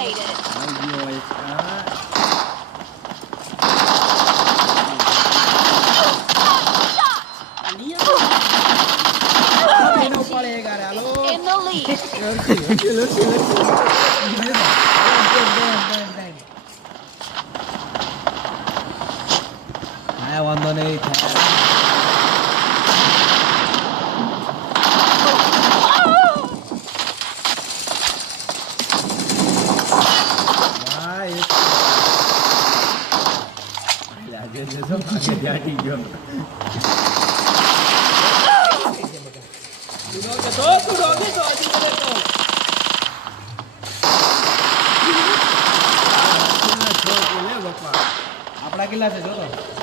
eliminated. In the lead. વાંધો નહીં આપડા કેટલા છે જો તો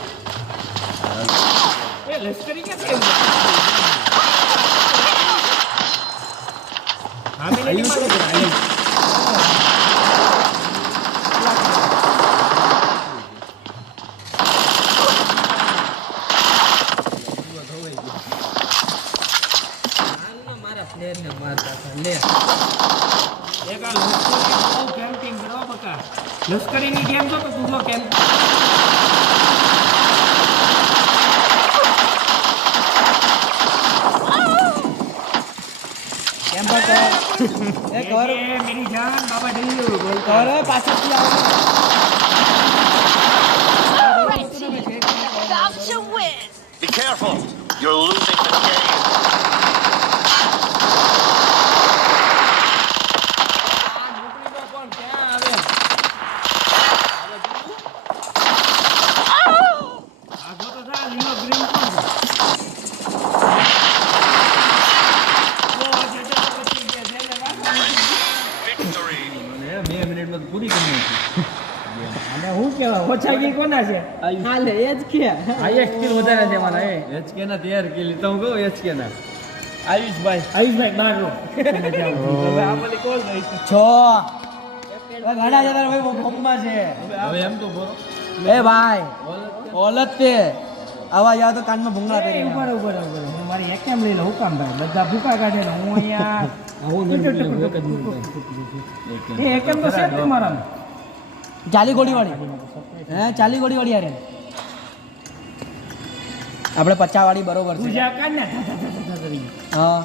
લશ્કરી કે છે હા મે નહીં મારો મારા પ્લેયર ને મારતા લે એક આ લશ્કરી કેમ્પિંગ કરો બકા લશ્કરીની ગેમ તો તું જો કેમ્પ एक और मेरी जान बाबा ढिल्ली बोल और पाछे की About to win. Be careful. You're losing the game. પૂરી કરી અને હું કેવા ઓછા કિલ કોના છે હાલે એજ કે હાઈએસ્ટ કિલ વધારે છે મારા એચ કે ના 13 કિલ તો હું કહું એચ કે ના આયુષભાઈ મારો હવે આ બોલી કોલ ગઈ 6 ઘણા જતા ભાઈ બોમ્બમાં છે હવે એમ તો બોલો એ ભાઈ ઓલત તે આવાજ આવે તો કાનમાં ભૂંગળા કરી ઉપર મારી એક કેમ લઈ લો હું કામ ભાઈ બધા ભૂકા કાઢે ને હું અહીંયા એકમ તો સેટ તમારા ચાલી ગોળી વાળી હે ચાલી ગોળી વાળી યાર આપણે 50 વાળી બરોબર છે પૂજા કાઢ ને હા